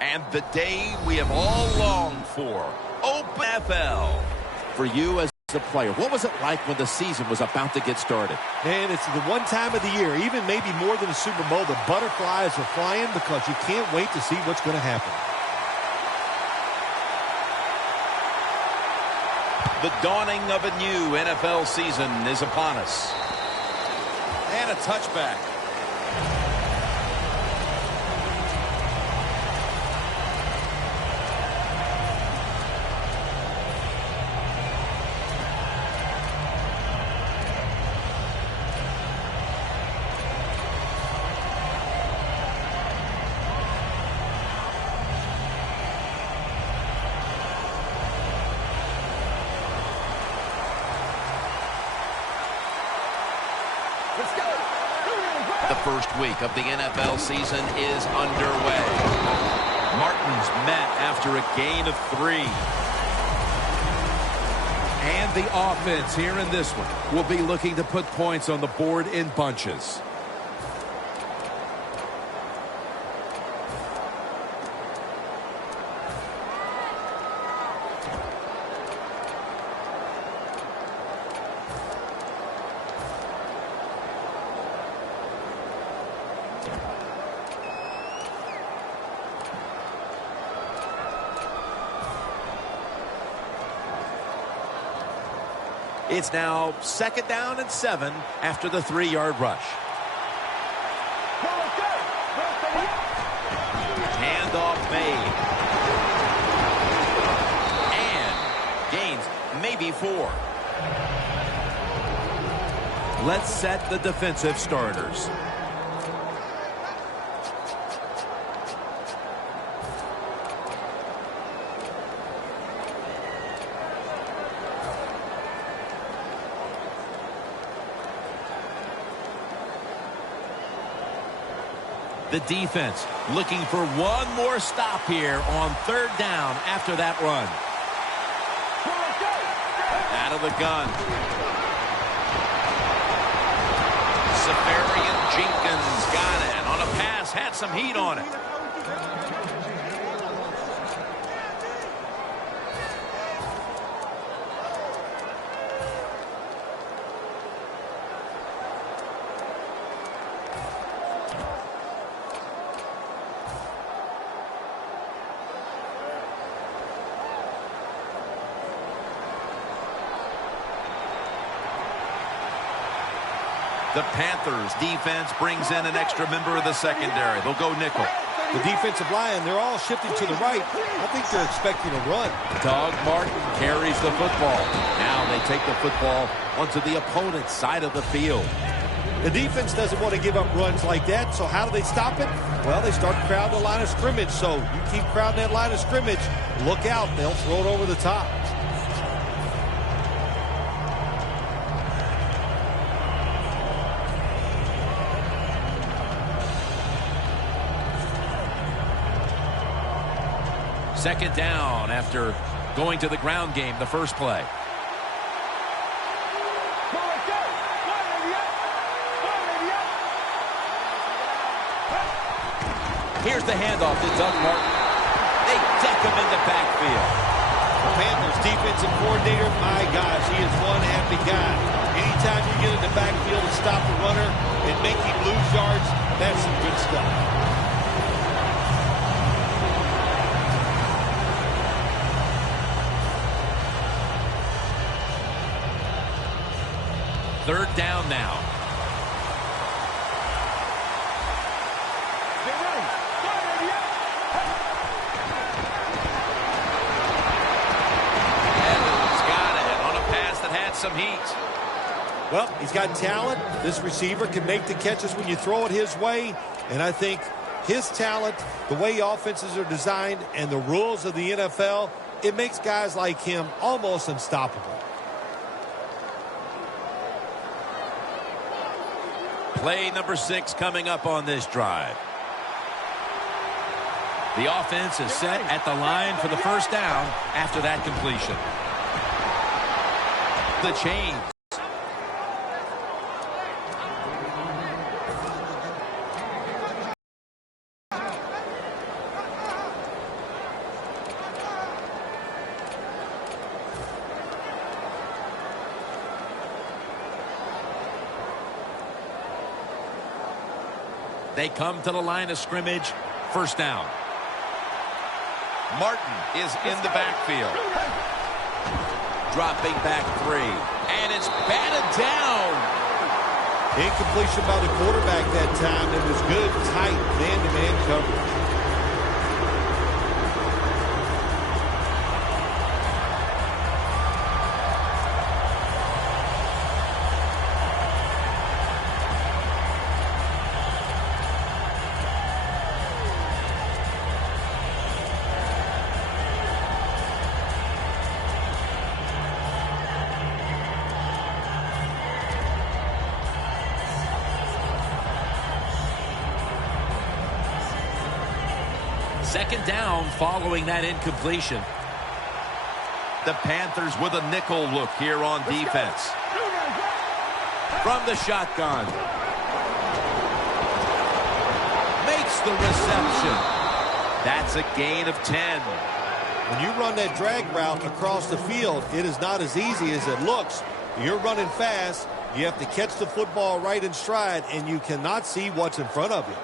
And the day we have all longed for, Open NFL. For you as a player, what was it like when the season was about to get started? Man, it's the one time of the year, even maybe more than a Super Bowl, the butterflies are flying because you can't wait to see what's going to happen. The dawning of a new NFL season is upon us. And a touchback. The first week of the NFL season is underway. Martins met after a gain of 3. And the offense here in this one will be looking to put points on the board in bunches. It's now 2nd down and 7 after the 3-yard rush. Handoff made. And gains maybe 4. Let's set the defensive starters. The defense looking for one more stop here on 3rd down after that run. Out of the gun. Safarian Jenkins got it. On a pass, had some heat on it. The Panthers defense brings in an extra member of the secondary. They'll go nickel. The defensive line, they're all shifting to the right. I think they're expecting a run. Doug Martin carries the football. Now they take the football onto the opponent's side of the field. The defense doesn't want to give up runs like that, so how do they stop it? Well, they start crowding the line of scrimmage, so you keep crowding that line of scrimmage, look out, they'll throw it over the top. Second down after going to the ground game the first play. Here's the handoff to Doug Martin. They deck him in the backfield. The Panthers defensive coordinator, my gosh, he is one happy guy. Anytime you get in the backfield and stop the runner and make him lose yards, that's some good stuff. Third down now. Evans got it on a pass that had some heat. Well, he's got talent. This receiver can make the catches when you throw it his way. And I think his talent, the way offenses are designed, and the rules of the NFL, it makes guys like him almost unstoppable. Play number 6 coming up on this drive. The offense is set at the line for the first down after that completion. The change. They come to the line of scrimmage. First down. Martin is in the backfield. Dropping back 3. And it's batted down. Incompletion by the quarterback that time. It was good, tight, man-to-man coverage. Second down following that incompletion. The Panthers with a nickel look here on defense. From the shotgun. Makes the reception. That's a gain of 10. When you run that drag route across the field, it is not as easy as it looks. You're running fast. You have to catch the football right in stride, and you cannot see what's in front of you.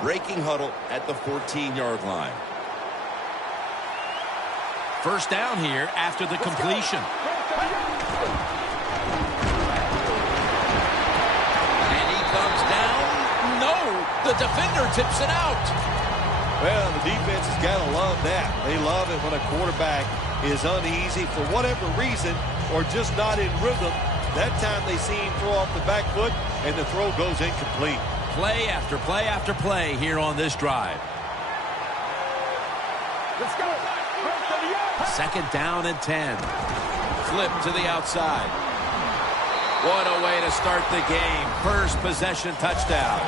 Breaking huddle at the 14-yard line. First down here after the completion. And he comes down. No, the defender tips it out. Well, the defense has got to love that. They love it when a quarterback is uneasy for whatever reason or just not in rhythm. That time they see him throw off the back foot, and the throw goes incomplete. Play after play after play here on this drive. Let's go. Second down and 10. Flip to the outside. What a way to start the game. First possession touchdown.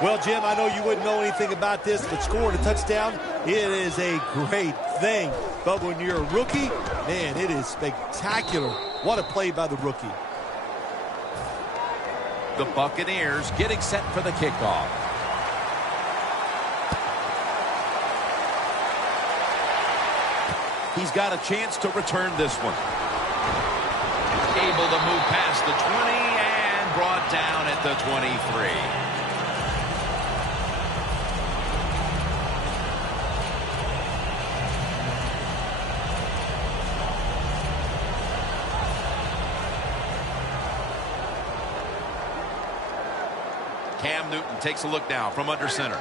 Well, Jim, I know you wouldn't know anything about this, but scoring a touchdown, it is a great thing. But when you're a rookie, man, it is spectacular. What a play by the rookie. The Buccaneers getting set for the kickoff. He's got a chance to return this one. Able to move past the 20 and brought down at the 23. Cam Newton takes a look now from under center.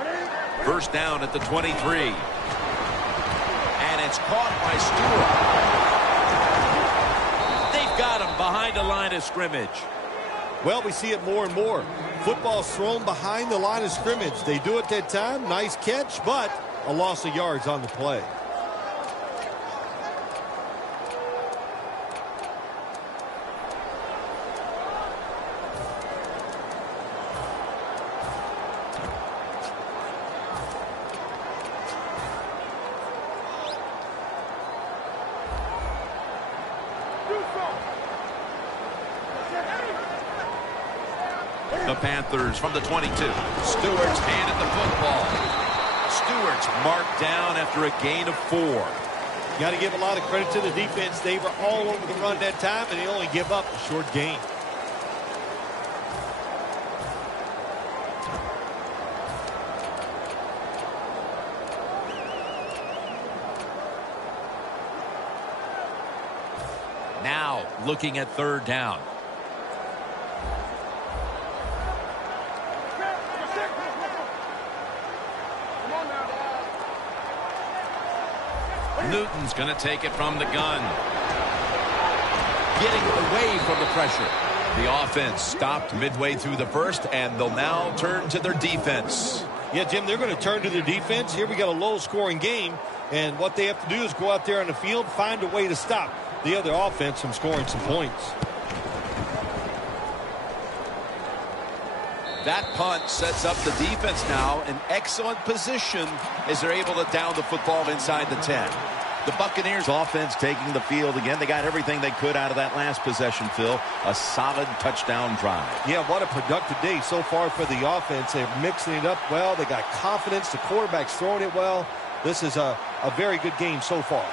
First down at the 23. And it's caught by Stewart. They've got him behind the line of scrimmage. Well, we see it more and more. Football's thrown behind the line of scrimmage. They do it that time. Nice catch, but a loss of yards on the play. The Panthers from the 22. Stewart's handed the football. Stewart's marked down after a gain of 4. Got to give a lot of credit to the defense. They were all over the run that time, and they only give up a short gain. Now looking at third down. Newton's going to take it from the gun. Getting away from the pressure. The offense stopped midway through the first, and they'll now turn to their defense. Yeah, Jim, they're going to turn to their defense. Here we got a low-scoring game, and what they have to do is go out there on the field, find a way to stop the other offense from scoring some points. That punt sets up the defense now in excellent position as they're able to down the football inside the 10. The Buccaneers offense taking the field again. They got everything they could out of that last possession, Phil. A solid touchdown drive. Yeah, what a productive day so far for the offense. They're mixing it up well. They got confidence. The quarterback's throwing it well. This is a very good game so far.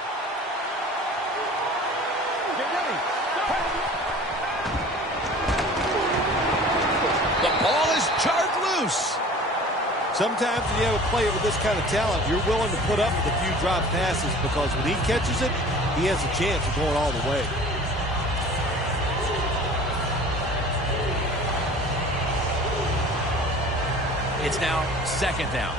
The ball is jarred loose. Sometimes when you have a player with this kind of talent, you're willing to put up with a few drop passes because when he catches it, he has a chance of going all the way. It's now second down.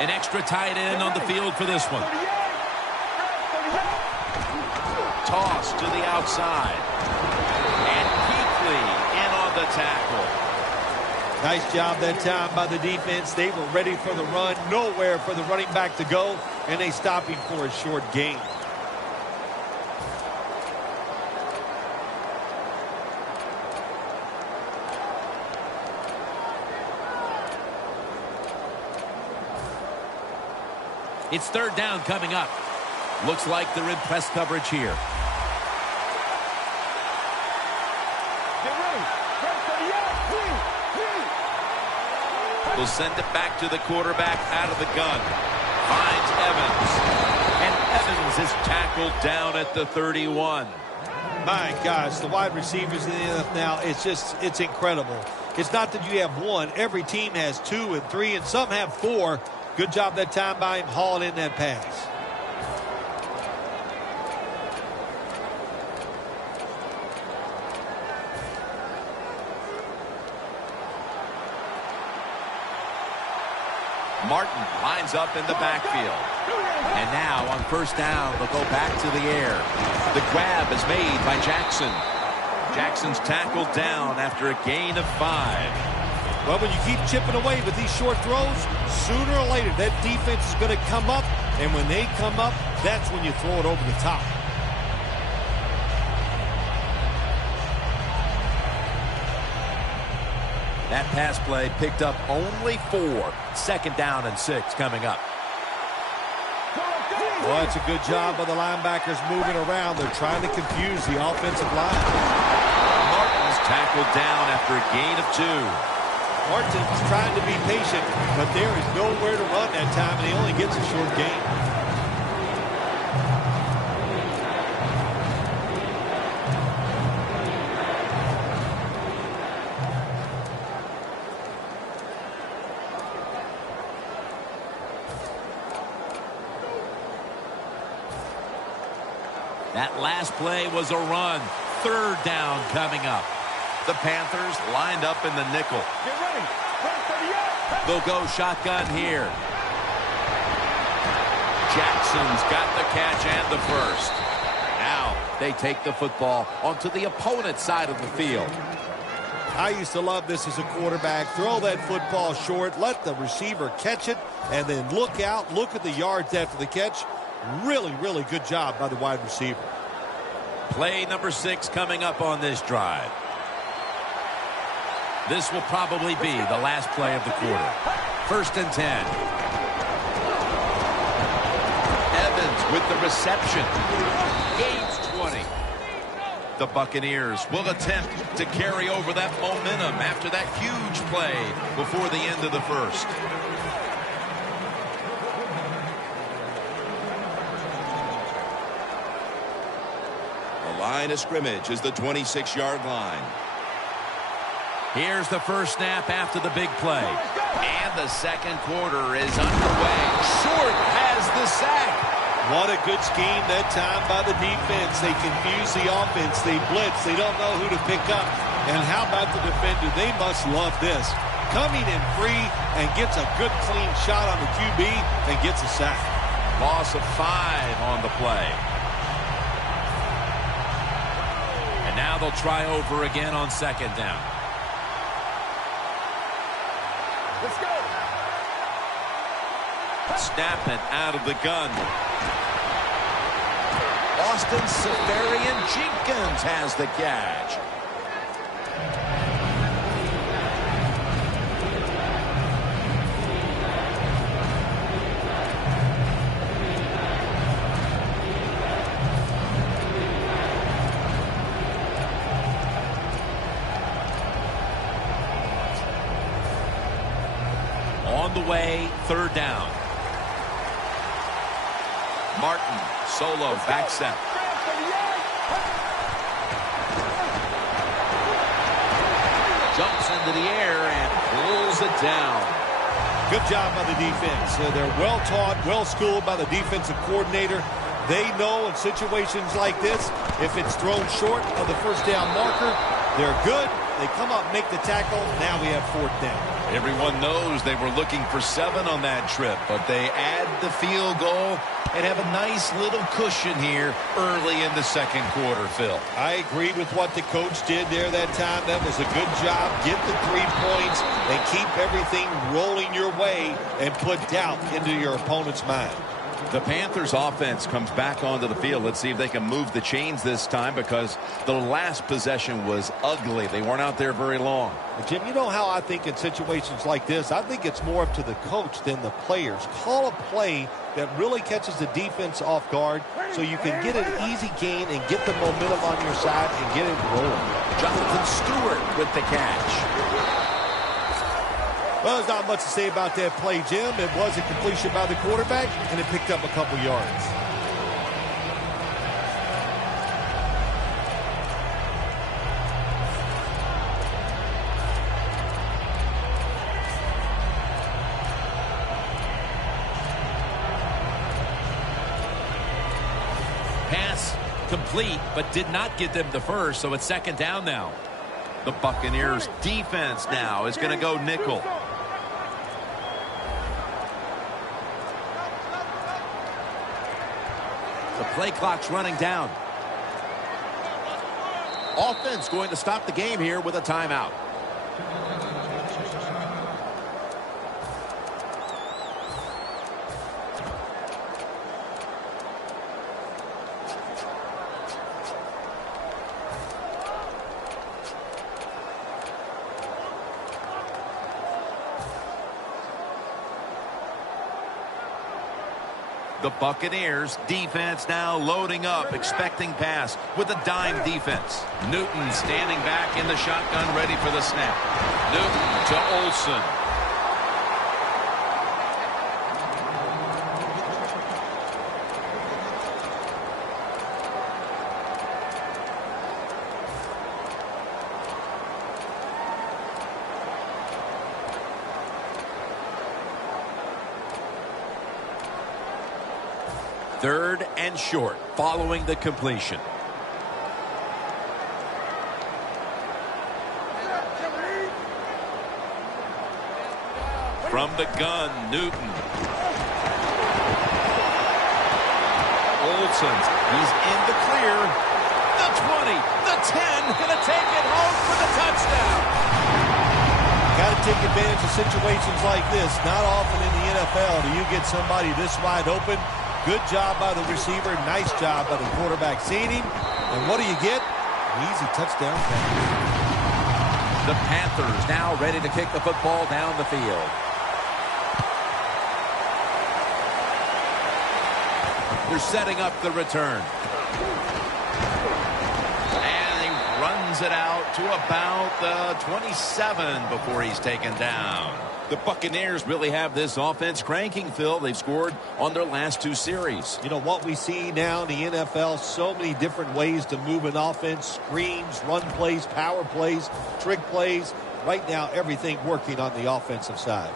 An extra tight end on the field for this one. Toss to the outside. And Kuechly in on the tackle. Nice job that time by the defense. They were ready for the run. Nowhere for the running back to go. And they stopped him for a short gain. It's third down coming up. Looks like they're in press coverage here. Will send it back to the quarterback out of the gun. Finds Evans. And Evans is tackled down at the 31. My gosh, the wide receivers in the NFL now, it's incredible. It's not that you have one. Every team has 2 and 3, and some have 4. Good job that time by him hauling in that pass. Martin lines up in the backfield. And now on first down, they'll go back to the air. The grab is made by Jackson. Jackson's tackled down after a gain of 5. Well, when you keep chipping away with these short throws, sooner or later that defense is going to come up. And when they come up, that's when you throw it over the top. That pass play picked up only 4. Second down and 6 coming up. Well, it's a good job by the linebackers moving around. They're trying to confuse the offensive line. Martin's tackled down after a gain of 2. Martin's trying to be patient, but there is nowhere to run that time, and he only gets a short gain. That last play was a run. Third down coming up. The Panthers lined up in the nickel. Get ready. They'll go shotgun here. Jackson's got the catch and the first. Now they take the football onto the opponent's side of the field. I used to love this as a quarterback. Throw that football short, let the receiver catch it, and then look out, look at the yards after the catch. Really, really good job by the wide receiver. Play number 6 coming up on this drive. This will probably be the last play of the quarter. First and 10. Evans with the reception. Gains 20. The Buccaneers will attempt to carry over that momentum after that huge play before the end of the first. Line of scrimmage is the 26-yard line. Here's the first snap after the big play. And the second quarter is underway. Short has the sack. What a good scheme that time by the defense. They confuse the offense. They blitz. They don't know who to pick up. And how about the defender? They must love this. Coming in free and gets a good clean shot on the QB and gets a sack. Loss of 5 on the play. Now they'll try over again on second down. Let's go. Snap it out of the gun. Austin Seferian-Jenkins has the catch. the way, third down. Martin, solo, back set. Jumps into the air and pulls it down. Good job by the defense. They're well taught, well schooled by the defensive coordinator. They know in situations like this, if it's thrown short of the first down marker, they're good. They come up, make the tackle. Now we have fourth down. Everyone knows they were looking for 7 on that trip, but they add the field goal and have a nice little cushion here early in the second quarter, Phil. I agree with what the coach did there that time. That was a good job. Get the 3 points and keep everything rolling your way and put doubt into your opponent's mind. The Panthers offense comes back onto the field. Let's see if they can move the chains this time, because the last possession was ugly. They weren't out there very long. Jim, you know how I think in situations like this, I think it's more up to the coach than the players. Call a play that really catches the defense off guard so you can get an easy gain and get the momentum on your side and get it rolling. Jonathan Stewart with the catch. Well, there's not much to say about that play, Jim. It was a completion by the quarterback, and it picked up a couple yards. Pass complete, but did not get them the first, so it's second down now. The Buccaneers defense now is going to go nickel. The play clock's running down. Offense going to stop the game here with a timeout. The Buccaneers defense now loading up, expecting pass with a dime defense. Newton standing back in the shotgun, ready for the snap. Newton to Olsen. Third and short following the completion. From the gun, Newton. Olsen, he's in the clear. The 20, the 10, gonna take it home for the touchdown. Got to take advantage of situations like this. Not often in the NFL do you get somebody this wide open. Good job by the receiver. Nice job by the quarterback seeing him. And what do you get? An easy touchdown pass. The Panthers now ready to kick the football down the field. They're setting up the return. And he runs it out to about the 27 before he's taken down. The Buccaneers really have this offense cranking, Phil. They've scored on their last 2 series. You know what we see now in the NFL, so many different ways to move an offense. Screens, run plays, power plays, trick plays. Right now, everything working on the offensive side.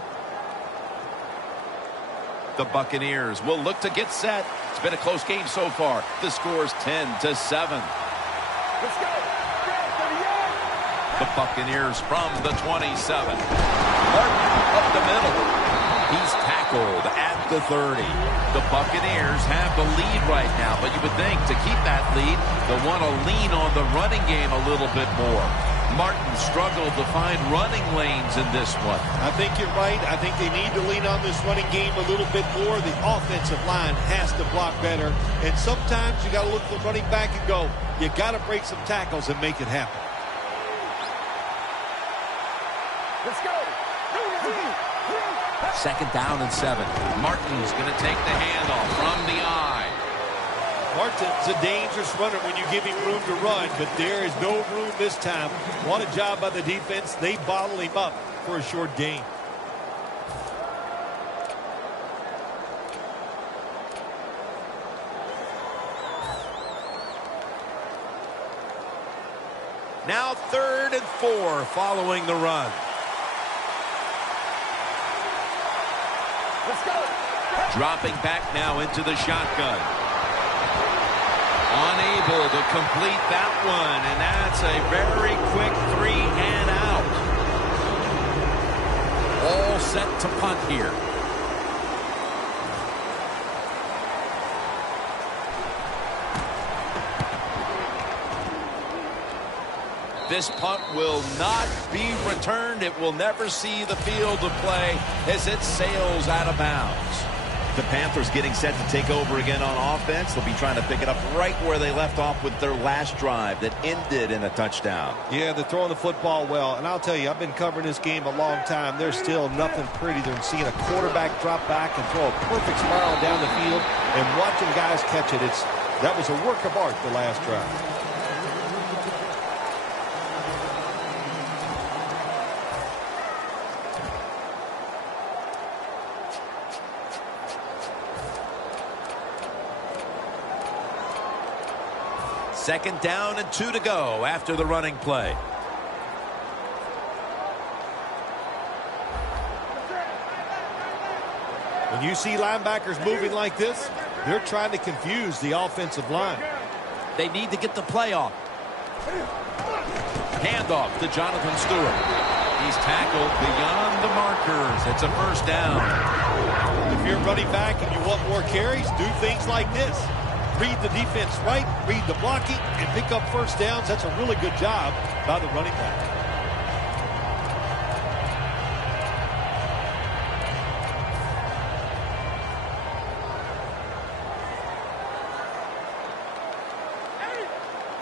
The Buccaneers will look to get set. It's been a close game so far. The score's 10-7. Let's go. The Buccaneers from the 27. Martin up the middle. He's tackled at the 30. The Buccaneers have the lead right now, but you would think to keep that lead, they'll want to lean on the running game a little bit more. Martin struggled to find running lanes in this one. I think you're right. I think they need to lean on this running game a little bit more. The offensive line has to block better. And sometimes you got to look at the running back and go, you got to break some tackles and make it happen. Let's go. Second down and 7. Martin's going to take the handoff from the eye. Martin's a dangerous runner when you give him room to run, but there is no room this time. What a job by the defense. They bottle him up for a short gain. Now 3rd and 4 following the run. Let's go. Dropping back now into the shotgun. Unable to complete that one, and that's a very quick 3 and out. All set to punt here. This punt will not be returned. It will never see the field of play as it sails out of bounds. The Panthers getting set to take over again on offense. They'll be trying to pick it up right where they left off with their last drive that ended in a touchdown. Yeah, they're throwing the football well. And I'll tell you, I've been covering this game a long time. There's still nothing prettier than seeing a quarterback drop back and throw a perfect spiral down the field and watching guys catch it. That was a work of art the last drive. Second down and 2 to go after the running play. When you see linebackers moving like this, they're trying to confuse the offensive line. They need to get the play off. Handoff to Jonathan Stewart. He's tackled beyond the markers. It's a first down. If you're running back and you want more carries, do things like this. Read the defense right, read the blocking, and pick up first downs. That's a really good job by the running back.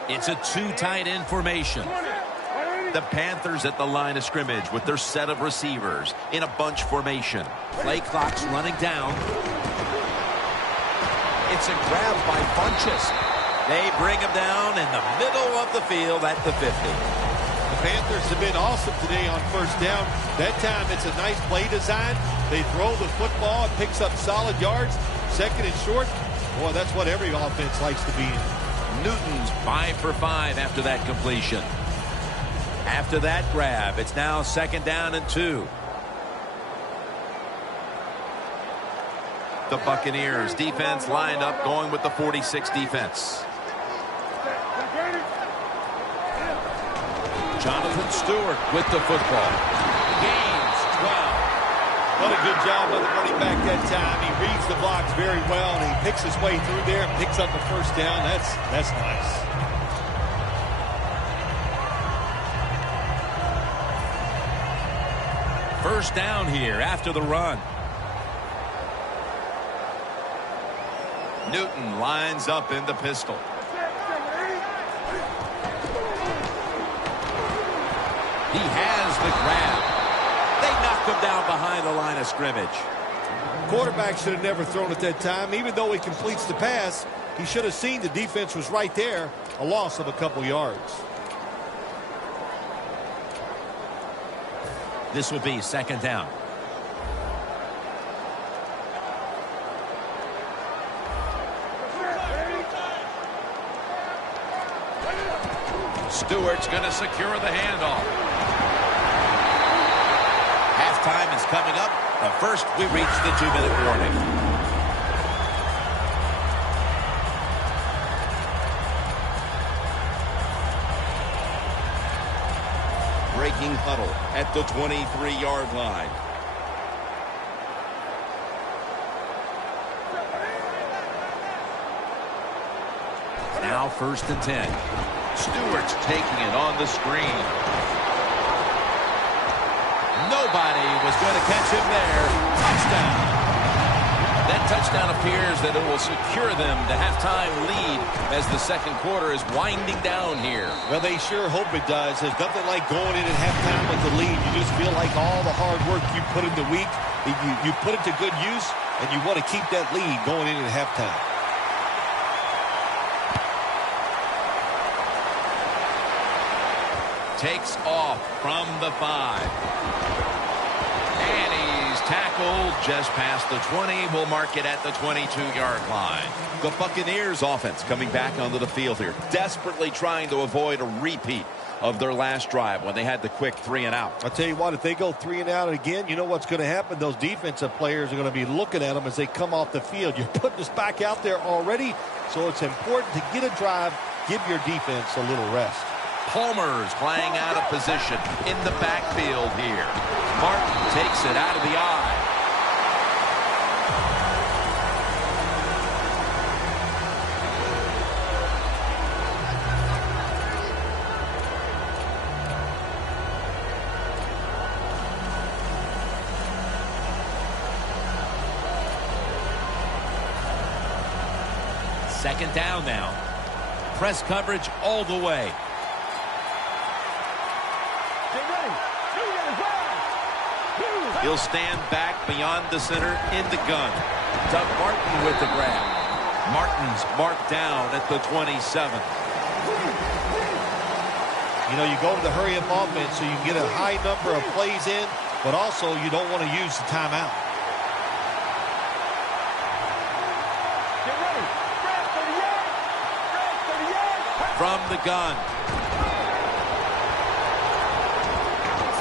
It's a 2 tight end formation. The Panthers at the line of scrimmage with their set of receivers in a bunch formation. Play clock's running down. It's a grab by Funchess. They bring him down in the middle of the field at the 50. The Panthers have been awesome today on first down. That time it's a nice play design. They throw the football. It picks up solid yards. Second and short. Boy, that's what every offense likes to be in. Newton's 5 for 5 after that completion. After that grab, it's now 2nd down and 2. The Buccaneers defense lined up going with the 46 defense. Jonathan Stewart with the football. Gains 12. What a good job by the running back that time. He reads the blocks very well, and he picks his way through there and picks up a first down. That's nice. First down here after the run. Newton lines up in the pistol. He has the grab. They knock him down behind the line of scrimmage. Quarterback should have never thrown at that time. Even though he completes the pass, he should have seen the defense was right there. A loss of a couple yards. This will be 2nd down. Stewart's going to secure the handoff. Halftime is coming up, but first we reach the 2-minute warning. Breaking huddle at the 23-yard line. Now 1st and 10. Stewart's taking it on the screen. Nobody was going to catch him there. Touchdown. That touchdown appears that it will secure them the halftime lead as the second quarter is winding down here. Well, they sure hope it does. There's nothing like going in at halftime with the lead. You just feel like all the hard work you put in the week, you put it to good use, and you want to keep that lead going in at halftime. Takes off from the 5. And he's tackled tackled just past the 20. We'll mark it at the 22-yard line. The Buccaneers offense coming back onto the field here, desperately trying to avoid a repeat of their last drive when they had the quick 3-and-out. I'll tell you what, if they go 3-and-out again, you know what's going to happen. Those defensive players are going to be looking at them as they come off the field. You're putting us back out there already, so it's important to get a drive, give your defense a little rest. Palmer's playing out of position in the backfield here. Martin takes it out of the eye. Second down now. Press coverage all the way. He'll stand back beyond the center in the gun. Doug Martin with the grab. Martin's marked down at the 27. You know, you go to the hurry-up offense so you can get a high number of plays in, but also you don't want to use the timeout. Get ready. Grab 38. From the gun.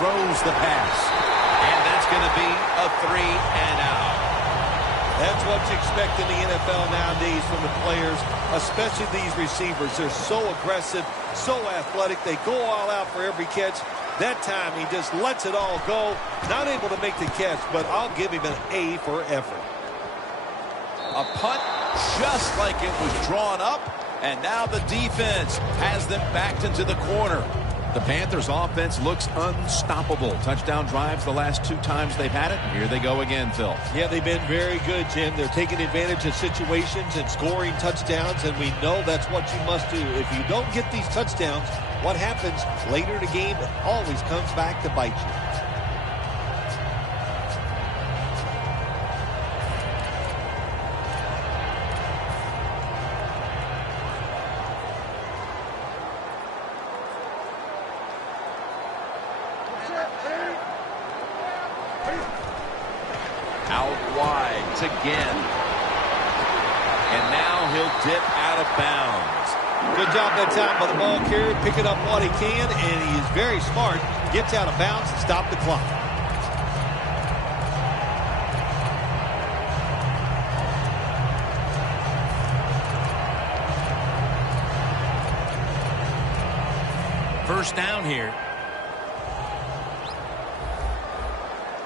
Throws the pass. And that's going to be a 3-and-out. That's what you expect in the NFL nowadays from the players, especially these receivers. They're so aggressive, so athletic. They go all out for every catch. That time he just lets it all go. Not able to make the catch, but I'll give him an A for effort. A punt just like it was drawn up, and now the defense has them backed into the corner. The Panthers offense looks unstoppable. Touchdown drives the last 2 times they've had it. Here they go again, Phil. Yeah, they've been very good, Jim. They're taking advantage of situations and scoring touchdowns, and we know that's what you must do. If you don't get these touchdowns, what happens later in the game? It always comes back to bite you. Out wide again. And now he'll dip out of bounds. Good job that time by the ball carrier, picking up what he can, and he is very smart. Gets out of bounds and stop the clock. First down here.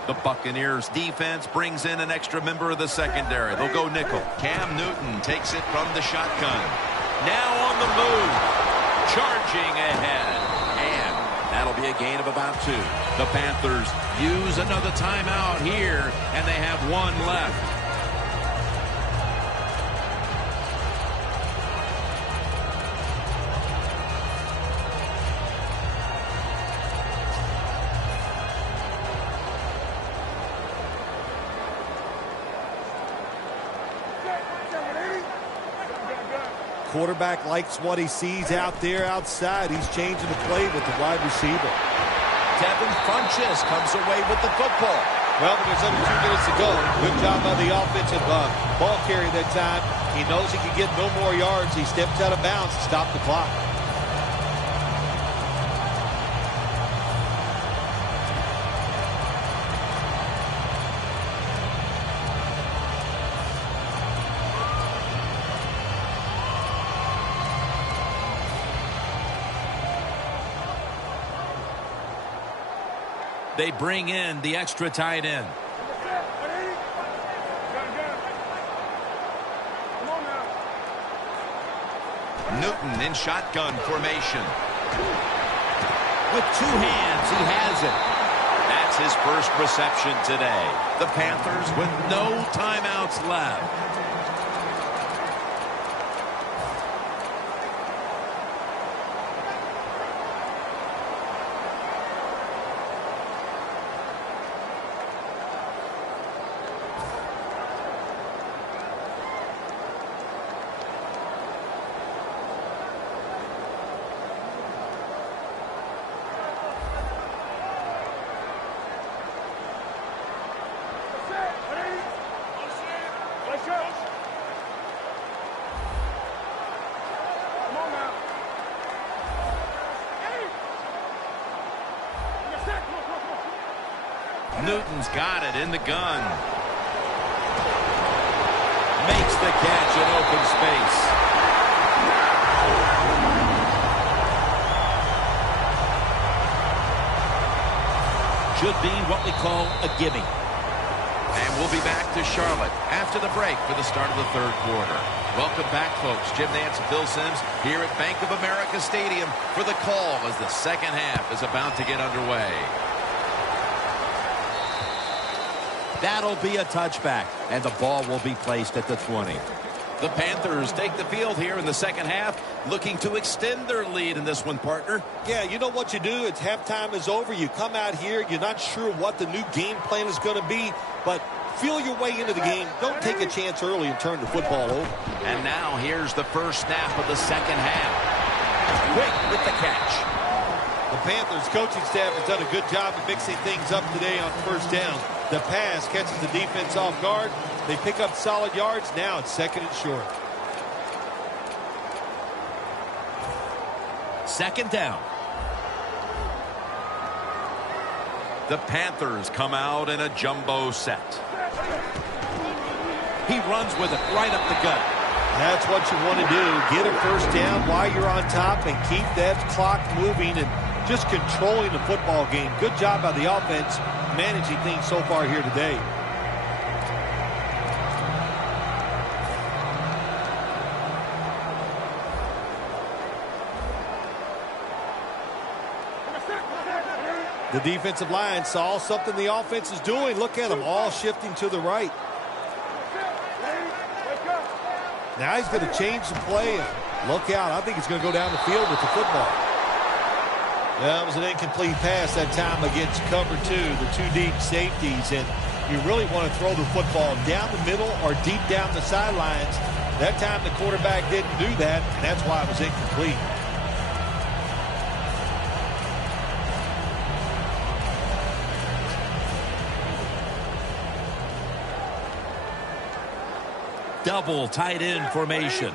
The Buccaneers defense brings in an extra member of the secondary. They'll go nickel. Cam Newton takes it from the shotgun. Now on the move. Charging ahead. And that'll be a gain of about 2. The Panthers use another timeout here, and they have 1 left. Quarterback likes what he sees out there outside. He's changing the play with the wide receiver. Devin Funchess comes away with the football. Well, but there's under 2 minutes to go. Good job by the offensive ball carrier that time. He knows he can get no more yards. He steps out of bounds to stop the clock. They bring in the extra tight end. Newton in shotgun formation. With 2 hands, he has it. That's his first reception today. The Panthers with no timeouts left. Newton's got it in the gun. Makes the catch in open space. Should be what we call a gimme. And we'll be back to Charlotte after the break for the start of the third quarter. Welcome back, folks. Jim Nantz and Phil Simms here at Bank of America Stadium for the call as the second half is about to get underway. That'll be a touchback, and the ball will be placed at the 20. The Panthers take the field here in the second half, looking to extend their lead in this one, partner. Yeah, you know what you do? It's halftime is over. You come out here. You're not sure what the new game plan is going to be, but feel your way into the game. Don't take a chance early and turn the football over. And now here's the first snap of the second half. Quick with the catch. The Panthers coaching staff has done a good job of mixing things up today on first down. The pass catches the defense off guard. They pick up solid yards. Now it's second and short. Second down. The Panthers come out in a jumbo set. He runs with it right up the gut. That's what you want to do. Get a first down while you're on top and keep that clock moving and just controlling the football game. Good job by the offense managing things so far here today. The defensive line saw something the offense is doing. Look at them all shifting to the right. Now he's going to change the play. Look out. I think he's going to go down the field with the football. That was an incomplete pass that time against cover two, the two deep safeties. And you really want to throw the football down the middle or deep down the sidelines. That time the quarterback didn't do that, and that's why it was incomplete. Double tight end formation.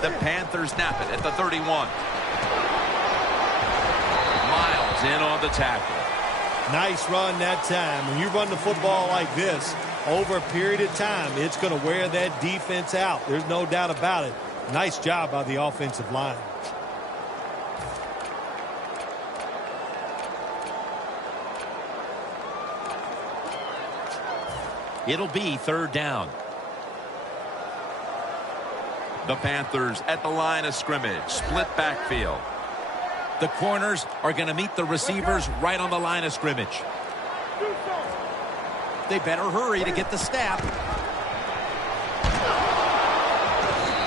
The Panthers snap it at the 31. Miles in on the tackle. Nice run that time. When you run the football like this over a period of time, it's going to wear that defense out. There's no doubt about it. Nice job by the offensive line. It'll be third down. The Panthers at the line of scrimmage. Split backfield. The corners are going to meet the receivers right on the line of scrimmage. They better hurry to get the snap.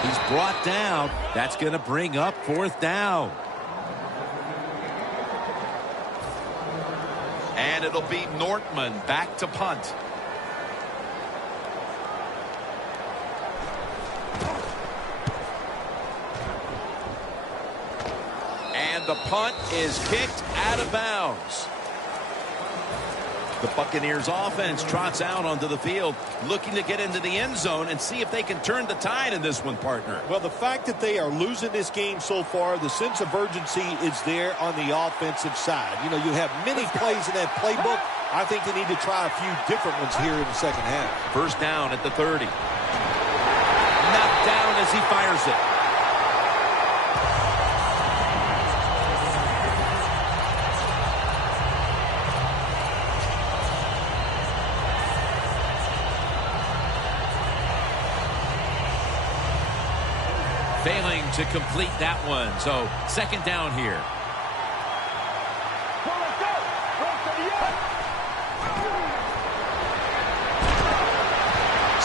He's brought down. That's going to bring up fourth down. And it'll be Nortman back to punt. And the punt is kicked out of bounds. The Buccaneers offense trots out onto the field, looking to get into the end zone and see if they can turn the tide in this one, partner. Well, the fact that they are losing this game so far, the sense of urgency is there on the offensive side. You know, you have many plays in that playbook. I think they need to try a few different ones here in the second half. First down at the 30. Knocked down as he fires it. Failing to complete that one. So second down here.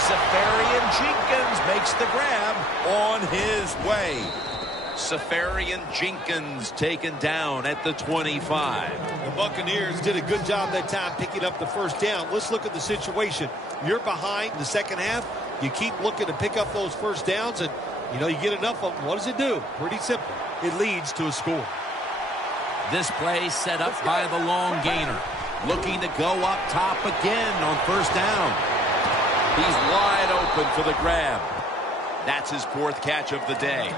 Safarian Jenkins makes the grab on his way. Safarian Jenkins taken down at the 25. The Buccaneers did a good job that time picking up the first down. Let's look at the situation. You're behind in the second half. You keep looking to pick up those first downs, and you know, you get enough of them. What does it do? Pretty simple. It leads to a score. This play set up by the long gainer. Looking to go up top again on first down. He's wide open for the grab. That's his fourth catch of the day.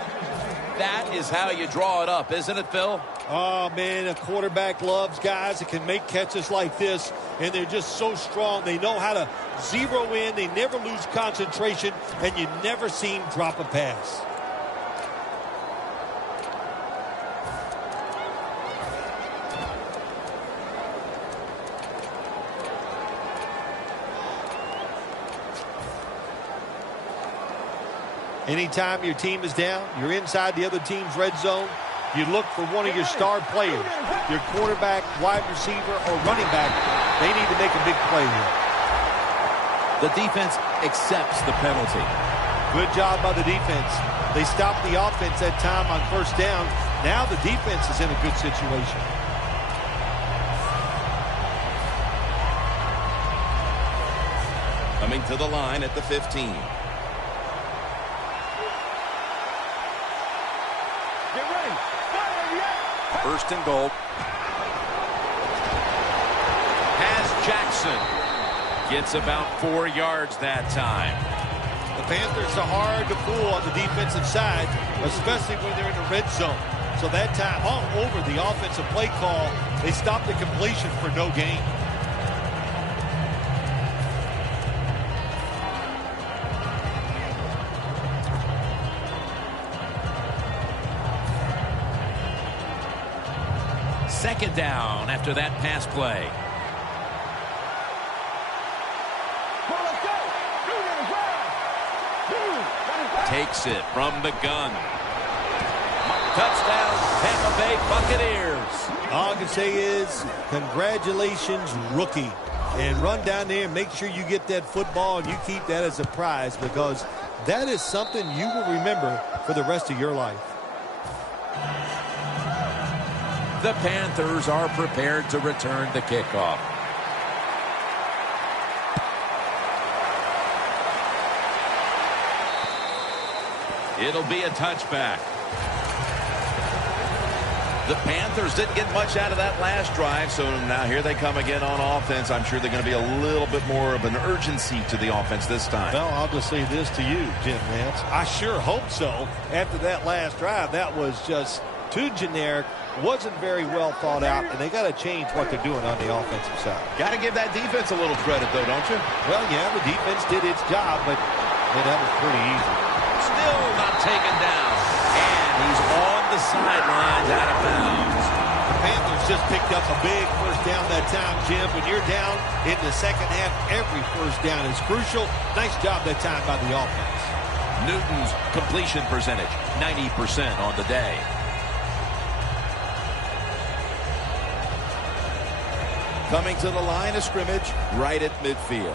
That is how you draw it up, isn't it, Phil? Oh, man, a quarterback loves guys that can make catches like this, and they're just so strong. They know how to zero in. They never lose concentration, and you never see him drop a pass. Anytime your team is down, you're inside the other team's red zone, you look for one of your star players, your quarterback, wide receiver, or running back. They need to make a big play here. The defense accepts the penalty. Good job by the defense. They stopped the offense that time on first down. Now the defense is in a good situation. Coming to the line at the 15. First and goal. Has Jackson. Gets about 4 yards that time. The Panthers are hard to fool on the defensive side, especially when they're in the red zone. So that time, all over the offensive play call, they stopped the completion for no gain. Second down after that pass play. Takes it from the gun. Touchdown, Tampa Bay Buccaneers. All I can say is congratulations, rookie. And run down there and make sure you get that football and you keep that as a prize, because that is something you will remember for the rest of your life. The Panthers are prepared to return the kickoff. It'll be a touchback. The Panthers didn't get much out of that last drive, so now here they come again on offense. I'm sure they're going to be a little bit more of an urgency to the offense this time. Well, I'll just say this to you, Jim Nance. I sure hope so. After that last drive, that was just too generic, wasn't very well thought out, and they got to change what they're doing on the offensive side. Got to give that defense a little credit, though, don't you? Well, yeah, the defense did its job, but that was pretty easy. Still not taken down, and he's on the sidelines out of bounds. The Panthers just picked up a big first down that time, Jim. When you're down in the second half, every first down is crucial. Nice job that time by the offense. Newton's completion percentage, 90% on the day. Coming to the line of scrimmage, right at midfield.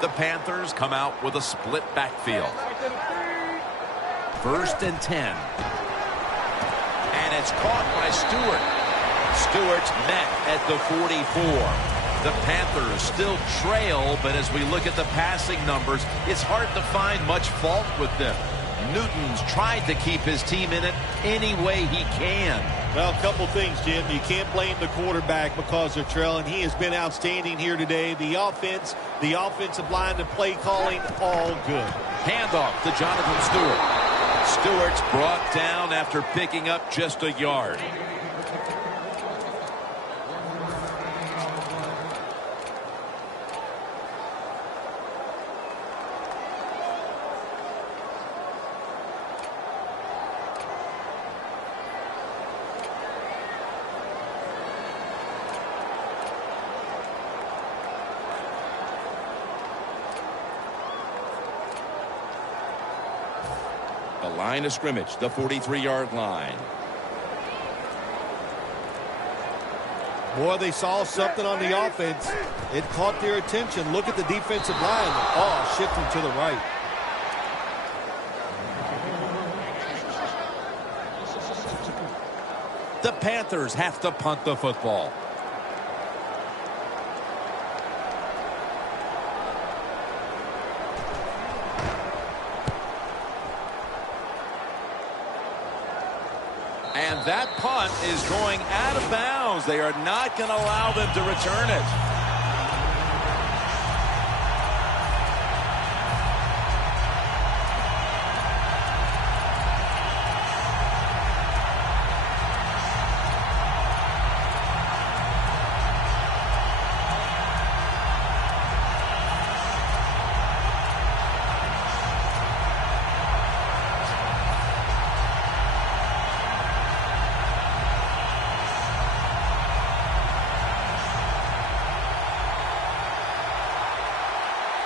The Panthers come out with a split backfield. First and 10. And it's caught by Stewart. Stewart's met at the 44. The Panthers still trail, but as we look at the passing numbers, it's hard to find much fault with them. Newton's tried to keep his team in it any way he can. Well, a couple things, Jim. You can't blame the quarterback because they're trailing. He has been outstanding here today. The offense, the offensive line, the play calling, all good. Handoff to Jonathan Stewart. Stewart's brought down after picking up just a yard. The line of scrimmage, the 43-yard line. Boy, they saw something on the offense. It caught their attention. Look at the defensive line. Oh, shifting to the right. The Panthers have to punt the football. And that punt is going out of bounds. They are not going to allow them to return it.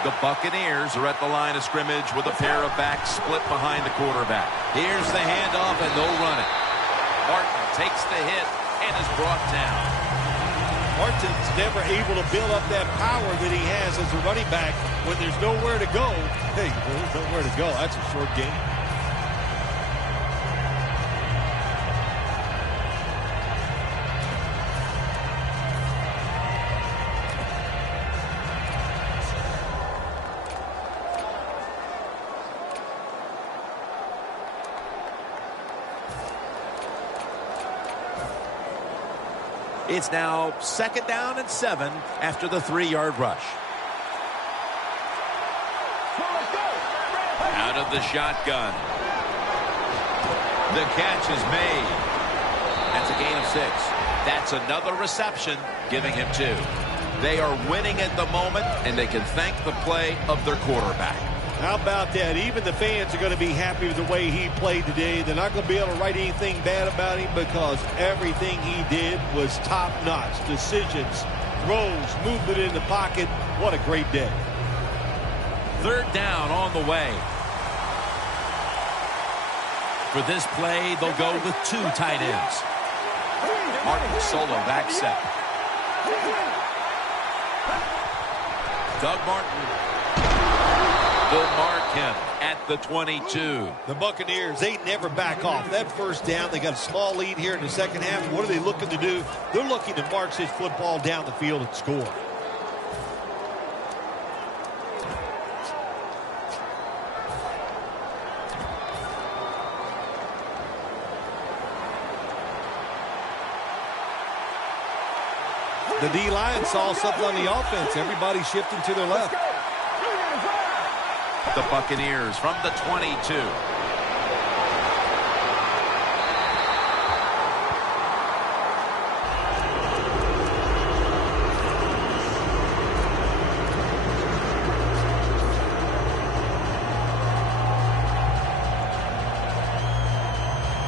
The Buccaneers are at the line of scrimmage with a pair of backs split behind the quarterback. Here's the handoff, and they'll run it. Martin takes the hit and is brought down. Martin's never able to build up that power that he has as a running back when there's nowhere to go. Hey, there's nowhere to go. That's a short game. It's now 2nd down and 7 after the 3-yard rush. Out of the shotgun. The catch is made. That's a gain of 6. That's another reception, giving him 2. They are winning at the moment, and they can thank the play of their quarterback. How about that? Even the fans are going to be happy with the way he played today. They're not going to be able to write anything bad about him because everything he did was top-notch. Decisions, throws, movement in the pocket. What a great day. 3rd down on the way. For this play, they'll go with 2 tight ends. Martin solo back set. Doug Martin will mark him at the 22. The Buccaneers, they never back off. That 1st down, they got a small lead here in the 2nd half. What are they looking to do? They're looking to march this football down the field and score. The D-line saw something on the offense. Everybody shifting to their left. The Buccaneers from the 22.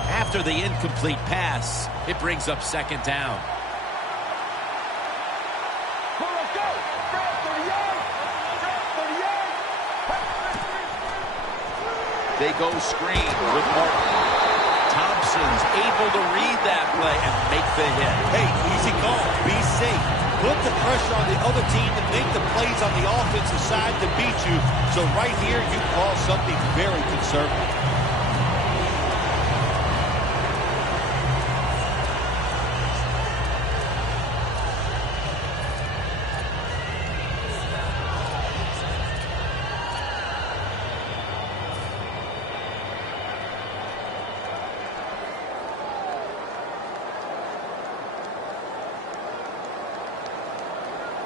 After the incomplete pass, it brings up 2nd down. They go screen with Martin. Thompson's able to read that play and make the hit. Hey, easy call. Be safe. Put the pressure on the other team to make the plays on the offensive side to beat you. So right here, you call something very conservative.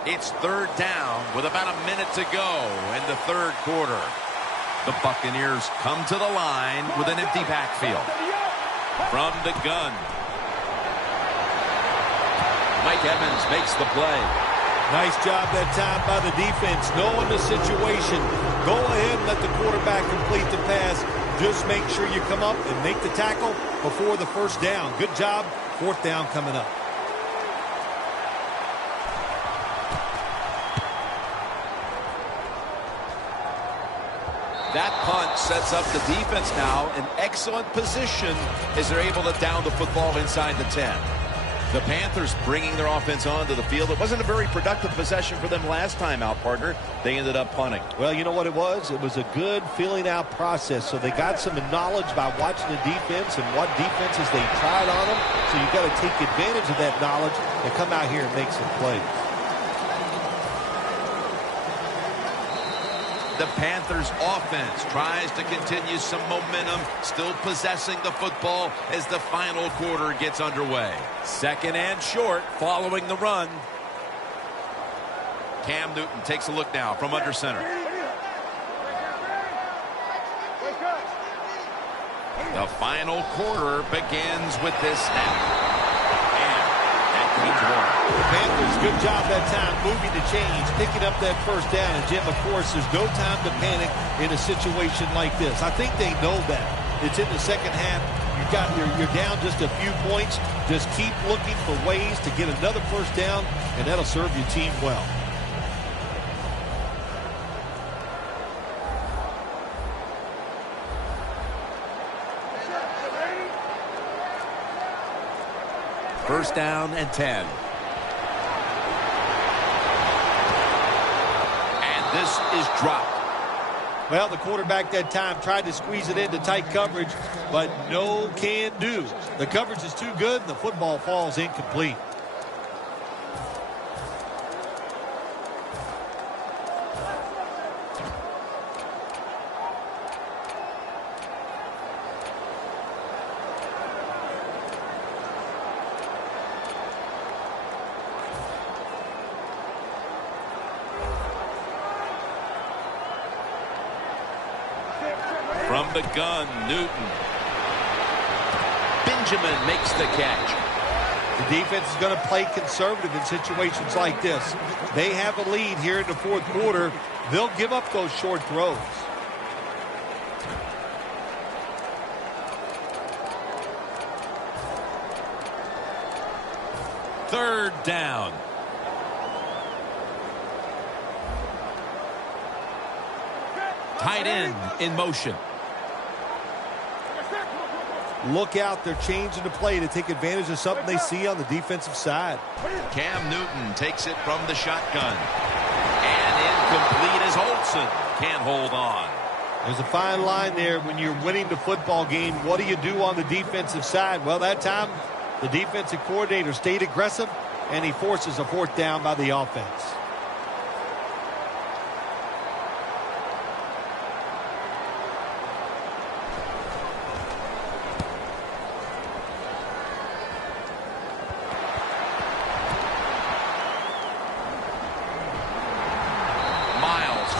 It's 3rd down with about a minute to go in the 3rd quarter. The Buccaneers come to the line with an empty backfield. From the gun, Mike Evans makes the play. Nice job that time by the defense. Knowing the situation, go ahead and let the quarterback complete the pass. Just make sure you come up and make the tackle before the 1st down. Good job. 4th down coming up. That punt sets up the defense now in excellent position as they're able to down the football inside the 10. The Panthers bringing their offense onto the field. It wasn't a very productive possession for them last time out, partner. They ended up punting. Well, you know what it was? It was a good filling out process. So they got some knowledge by watching the defense and what defenses they tried on them. So you've got to take advantage of that knowledge and come out here and make some plays. The Panthers offense tries to continue some momentum, still possessing the football as the final quarter gets underway. 2nd and short following the run. Cam Newton takes a look now from under center. The final quarter begins with this snap. The Panthers, good job that time moving the chains, picking up that 1st down. And Jim, of course, there's no time to panic in a situation like this. I think they know that. It's in the 2nd half. You're down just a few points. Just keep looking for ways to get another 1st down, and that'll serve your team well. First down and 10. And this is dropped. Well, the quarterback that time tried to squeeze it into tight coverage, but no can do. The coverage is too good, and the football falls incomplete. From the gun, Newton. Benjamin makes the catch. The defense is going to play conservative in situations like this. They have a lead here in the fourth quarter. They'll give up those short throws. Third down. Tight end in motion. Look out, they're changing the play to take advantage of something they see on the defensive side. Cam Newton takes it from the shotgun. And incomplete as Olsen can't hold on. There's a fine line there when you're winning the football game. What do you do on the defensive side? Well, that time the defensive coordinator stayed aggressive, and he forces a fourth down by the offense.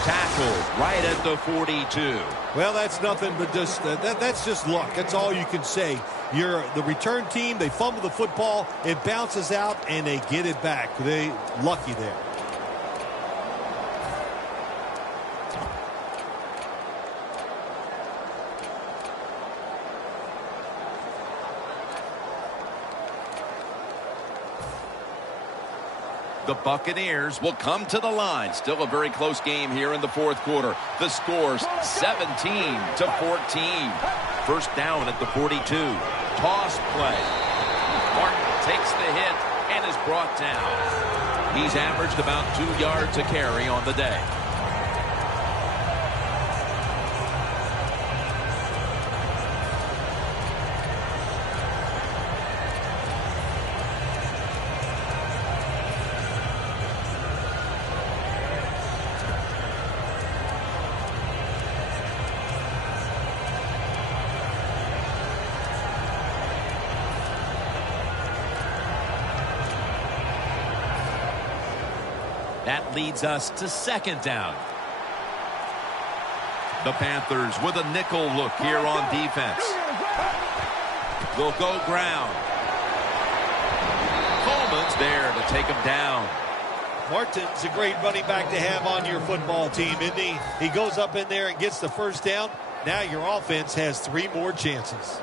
Tackled right at the 42. Well, that's nothing but just that's just luck. That's all you can say. You're the return team. They fumble the football. It bounces out, and they get it back. They lucky there. The Buccaneers will come to the line. Still a very close game here in the fourth quarter. The score's 17-14. First down at the 42. Toss play. Martin takes the hit and is brought down. He's averaged about 2 yards a carry on the day. That leads us to second down. The Panthers with a nickel look here on defense. They'll go ground. Coleman's there to take him down. Martin's a great running back to have on your football team, isn't he? He goes up in there and gets the first down. Now your offense has 3 more chances.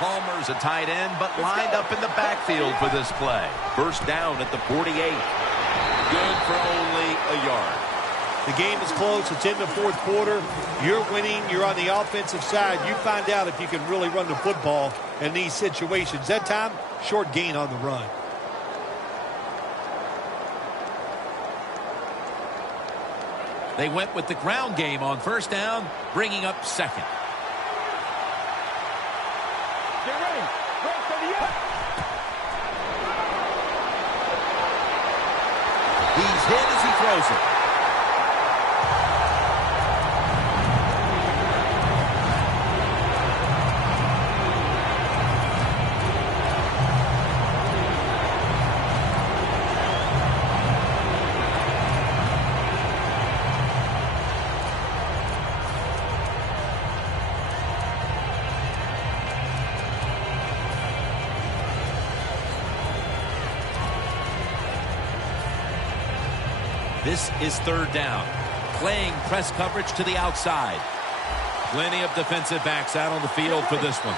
Palmer's a tight end, but lined up in the backfield for this play. First down at the 48. Good for only a yard. The game is close. It's in the fourth quarter. You're winning. You're on the offensive side. You find out if you can really run the football in these situations. That time, short gain on the run. They went with the ground game on first down, bringing up second. Get ready. Run for the end. He's hit as he throws it. This is third down. Playing press coverage to the outside. Plenty of defensive backs out on the field for this one.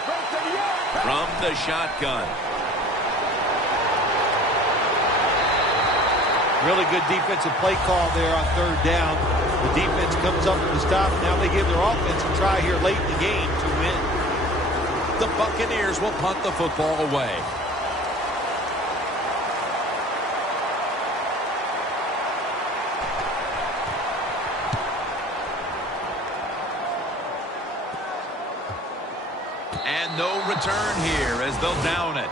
From the shotgun. Really good defensive play call there on third down. The defense comes up with the stop. Now they give their offense a try here late in the game to win. The Buccaneers will punt the football away. And no return here as they'll down it.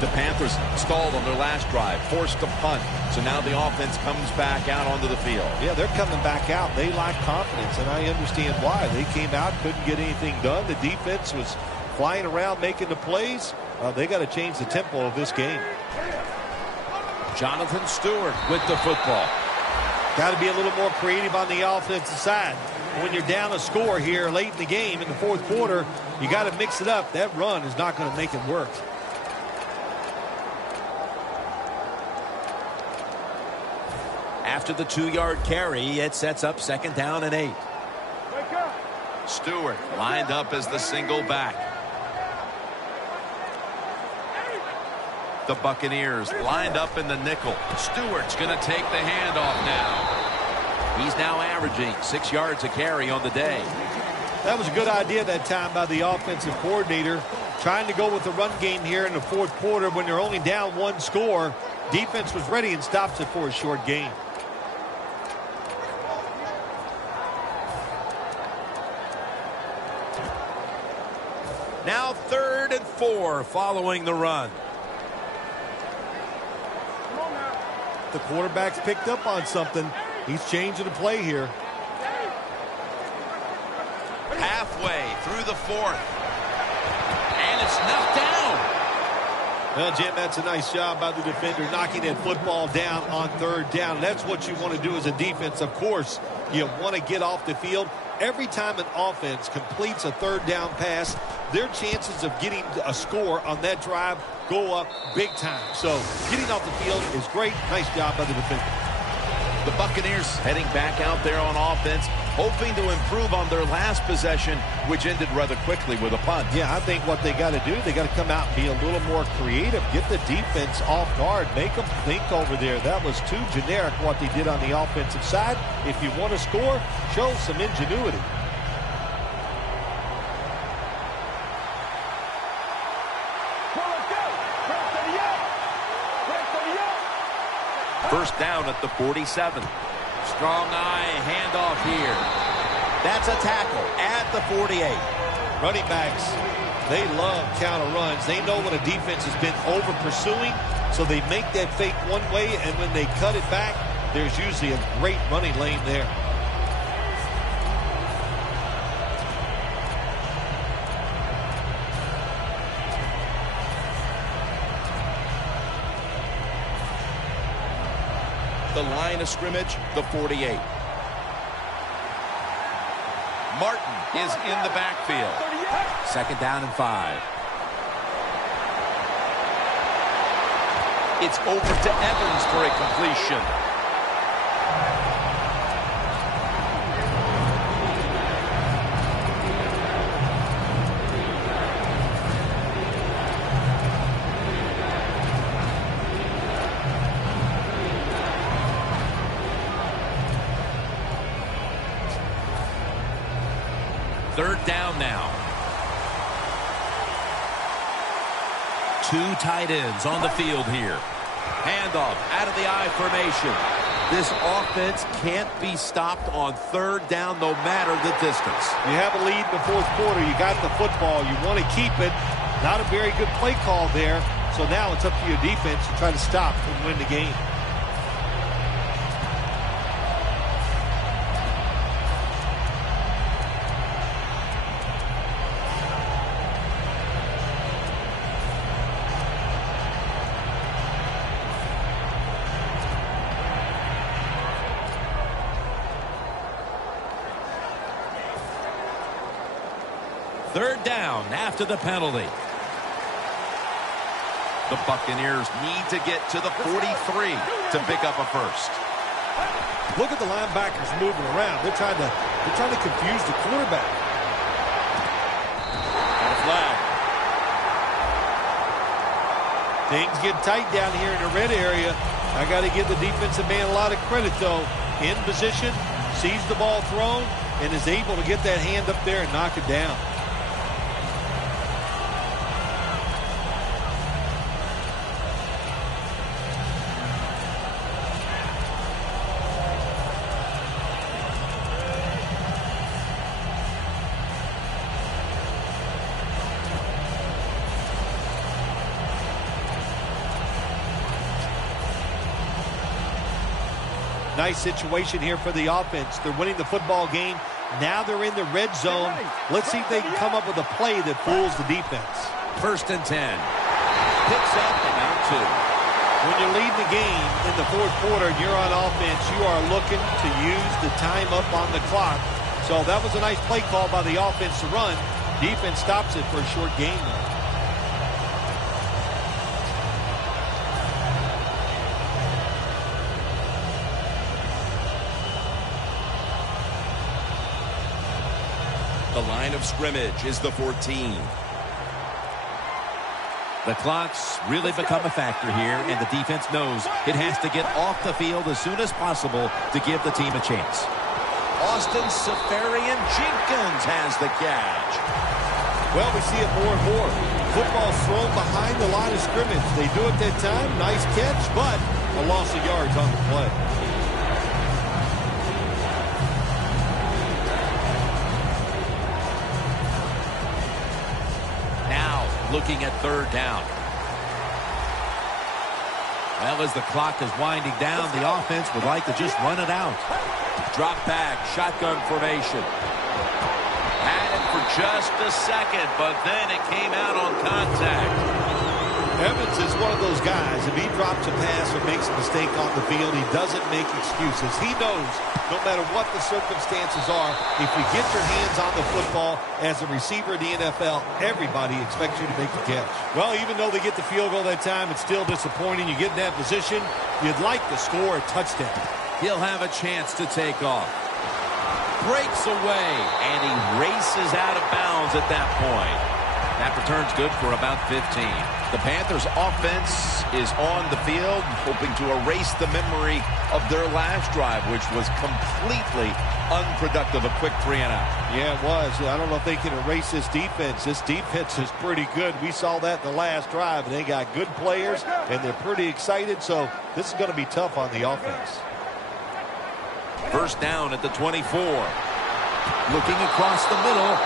The Panthers stalled on their last drive, forced to punt. So now the offense comes back out onto the field. Yeah, they're coming back out. They lack confidence, and I understand why. They came out, couldn't get anything done. The defense was flying around making the plays. They got to change the tempo of this game. Jonathan Stewart with the football. Got to be a little more creative on the offensive side. When you're down a score here late in the game in the fourth quarter, you got to mix it up. That run is not going to make it work. After the 2-yard carry, it sets up 2nd down and 8. Stewart lined up as the single back. The Buccaneers lined up in the nickel. Stewart's going to take the handoff now. He's now averaging 6 yards a carry on the day. That was a good idea that time by the offensive coordinator. Trying to go with the run game here in the fourth quarter when they're only down 1 score. Defense was ready and stops it for a short gain. Now 3rd and 4 following the run. The quarterback's picked up on something. He's changing the play here. Halfway through the 4th. And it's knocked down. Well, Jim, that's a nice job by the defender knocking that football down on 3rd down. That's what you want to do as a defense. Of course, you want to get off the field. Every time an offense completes a 3rd down pass, their chances of getting a score on that drive go up big time. So getting off the field is great. Nice job by the defender. The Buccaneers heading back out there on offense, hoping to improve on their last possession, which ended rather quickly with a punt. Yeah, I think what they got to do, they got to come out and be a little more creative. Get the defense off guard. Make them think over there. That was too generic what they did on the offensive side. If you want to score, show some ingenuity. First down at the 47. Strong eye handoff here. That's a tackle at the 48. Running backs, they love counter runs. They know when a defense has been over pursuing, so they make that fake one way, and when they cut it back, there's usually a great running lane there. The line of scrimmage, the 48. Martin is in the backfield. 2nd down and 5. It's over to Evans for a completion. Third down now. 2 tight ends on the field here. Handoff out of the I formation. This offense can't be stopped on 3rd down no matter the distance. You have a lead in the fourth quarter. You got the football. You want to keep it. Not a very good play call there. So now it's up to your defense to try to stop and win the game. Third down after the penalty. The Buccaneers need to get to the 43 to pick up a first. Look at the linebackers moving around. They're trying to confuse the quarterback. Got a flag. Things get tight down here in the red area. I got to give the defensive man a lot of credit, though. In position, sees the ball thrown, and is able to get that hand up there and knock it down. Nice situation here for the offense. They're winning the football game. Now they're in the red zone. Let's see if they can come up with a play that fools the defense. 1st and 10. Picks up about 2. When you lead the game in the fourth quarter and you're on offense, you are looking to use the time up on the clock. So that was a nice play call by the offense to run. Defense stops it for a short gain, though. The line of scrimmage is the 14. The clock's really become a factor here, and the defense knows it has to get off the field as soon as possible to give the team a chance. Austin Safarian-Jenkins has the catch. Well, we see it more and more. Football thrown behind the line of scrimmage. They do it that time. Nice catch, but a loss of yards on the play. Looking at 3rd down. Well, as the clock is winding down, the offense would like to just run it out. Drop back, shotgun formation. Had it for just a second, but then it came out on contact. Evans is one of those guys. If he drops a pass or makes a mistake on the field, he doesn't make excuses. He knows no matter what the circumstances are, if you get your hands on the football as a receiver in the NFL, everybody expects you to make the catch. Well, even though they get the field goal that time, it's still disappointing. You get in that position, you'd like to score a touchdown. He'll have a chance to take off. Breaks away, and he races out of bounds at that point. That return's good for about 15. The Panthers' offense is on the field, hoping to erase the memory of their last drive, which was completely unproductive. A quick 3-and-out. Yeah, it was. I don't know if they can erase this defense. This defense is pretty good. We saw that in the last drive, and they got good players, and they're pretty excited, so this is going to be tough on the offense. 1st down at the 24. Looking across the middle.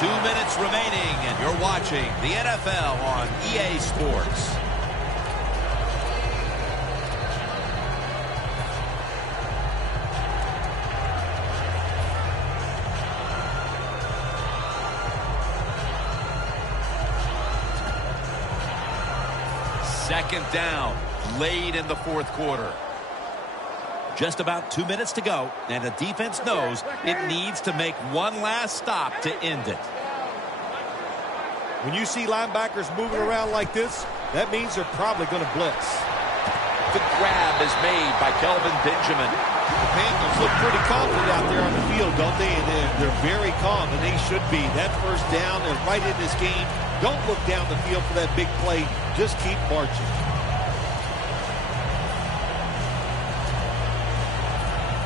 2 minutes remaining, and you're watching the NFL on EA Sports. Second down, late in the fourth quarter. Just about 2 minutes to go, and the defense knows it needs to make one last stop to end it. When you see linebackers moving around like this, that means they're probably going to blitz. The grab is made by Kelvin Benjamin. The Panthers look pretty confident out there on the field, don't they? And they're very calm, and they should be. That 1st down, they're right in this game. Don't look down the field for that big play. Just keep marching.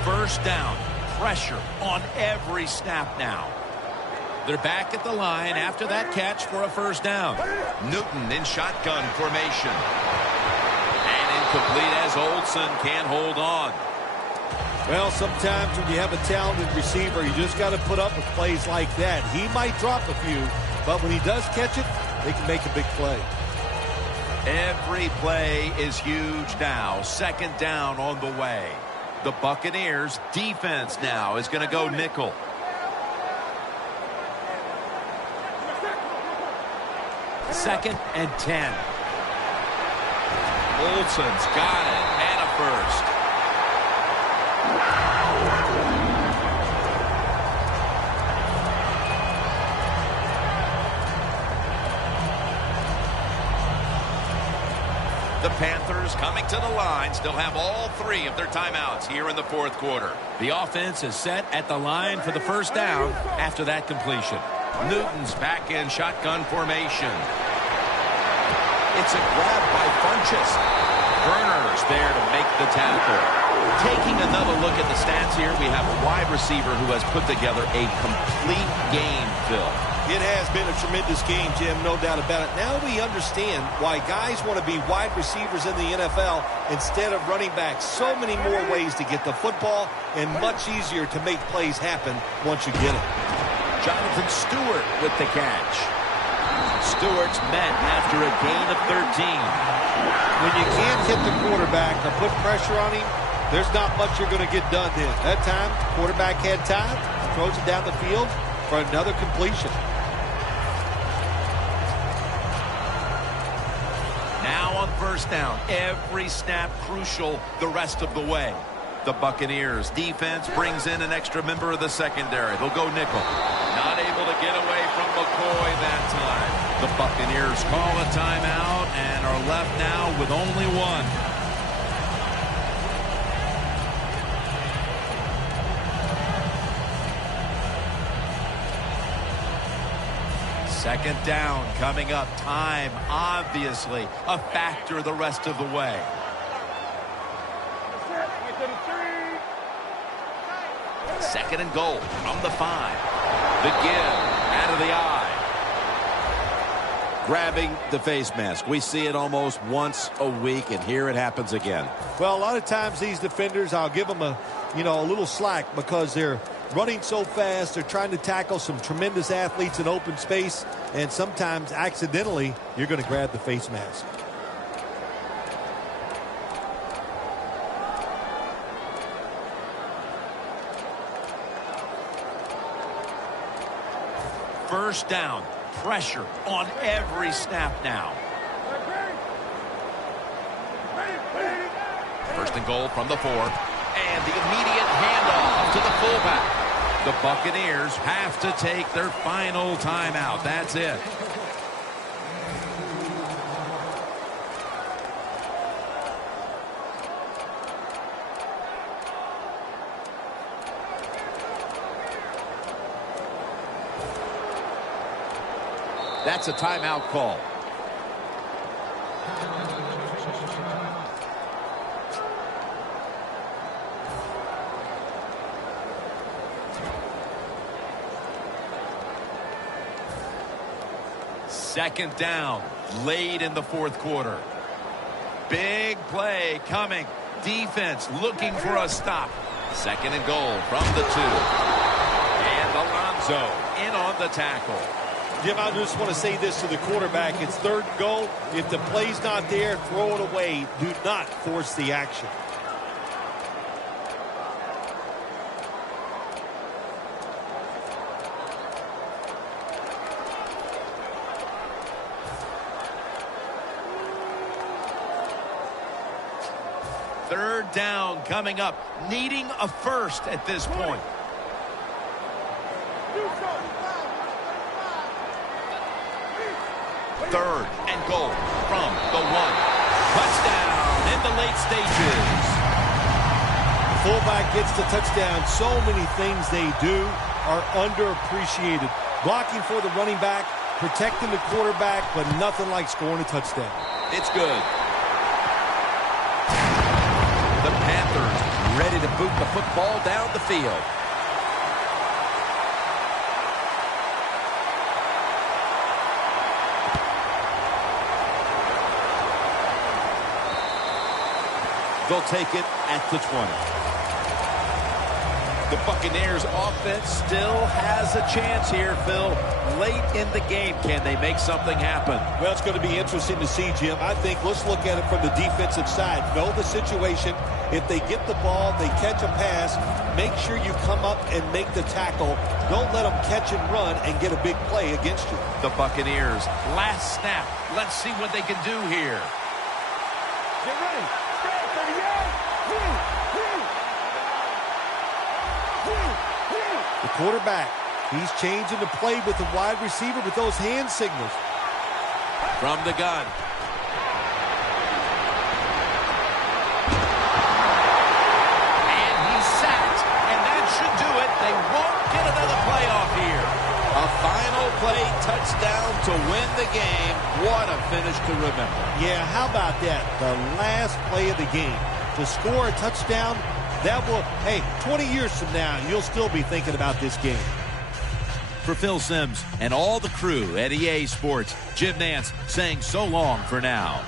First down, pressure on every snap now. They're back at the line after that catch for a 1st down. Newton in shotgun formation. And incomplete as Olsen can't hold on. Well, sometimes when you have a talented receiver, you just got to put up with plays like that. He might drop a few, but when he does catch it, they can make a big play. Every play is huge now. 2nd down on the way. The Buccaneers defense now is going to go nickel. Second and 10. Olsen's got it, and a first. The Panthers coming to the line still have all 3 of their timeouts here in the fourth quarter. The offense is set at the line for the 1st down after that completion. Newton's back in shotgun formation. It's a grab by Funchess. Verner's there to make the tackle. Taking another look at the stats here, we have a wide receiver who has put together a complete game, Phil. It has been a tremendous game, Jim, no doubt about it. Now we understand why guys want to be wide receivers in the NFL instead of running backs. So many more ways to get the football and much easier to make plays happen once you get it. Jonathan Stewart with the catch. Stewart's met after a gain of 13. When you can't hit the quarterback or put pressure on him, there's not much you're going to get done then. That time, quarterback had time, throws it down the field for another completion. Now on first down, every snap crucial the rest of the way. The Buccaneers defense brings in an extra member of the secondary. They'll go nickel. Not able to get away from McCoy that time. The Buccaneers call a timeout and are left now with only one. Second down coming up. Time, obviously, a factor the rest of the way. Second and goal from the 5. The give out of the eye. Grabbing the face mask. We see it almost once a week, and here it happens again. Well, a lot of times these defenders, I'll give them a little slack because they're running so fast. They're trying to tackle some tremendous athletes in open space, and sometimes accidentally you're going to grab the face mask. First down, pressure on every snap now. First and goal from the 4, and the immediate handoff to the fullback. The Buccaneers have to take their final timeout. That's it. That's a timeout call. Second down, late in the fourth quarter. Big play coming. Defense looking for a stop. Second and goal from the 2. And Alonso in on the tackle. Jim, I just want to say this to the quarterback. It's third and goal. If the play's not there, throw it away. Do not force the action. Third down coming up. Needing a first at this point. Third and goal from the 1. Touchdown in the late stages. The fullback gets the touchdown. So many things they do are underappreciated. Blocking for the running back, protecting the quarterback, but nothing like scoring a touchdown. It's good. The Panthers ready to boot the football down the field. They'll take it at the 20. The Buccaneers offense still has a chance here, Phil. Late in the game, can they make something happen? Well, it's going to be interesting to see, Jim. I think let's look at it from the defensive side. Know the situation. If they get the ball, they catch a pass, make sure you come up and make the tackle. Don't let them catch and run and get a big play against you. The Buccaneers, last snap. Let's see what they can do here. Get ready. The quarterback, he's changing the play with the wide receiver with those hand signals. From the gun. And he's sacked, and that should do it. They won't get another playoff here. A final play touchdown to win the game. What a finish to remember. Yeah, how about that? The last play of the game. To score a touchdown, that will, hey, 20 years from now, you'll still be thinking about this game. For Phil Simms and all the crew at EA Sports, Jim Nantz saying so long for now.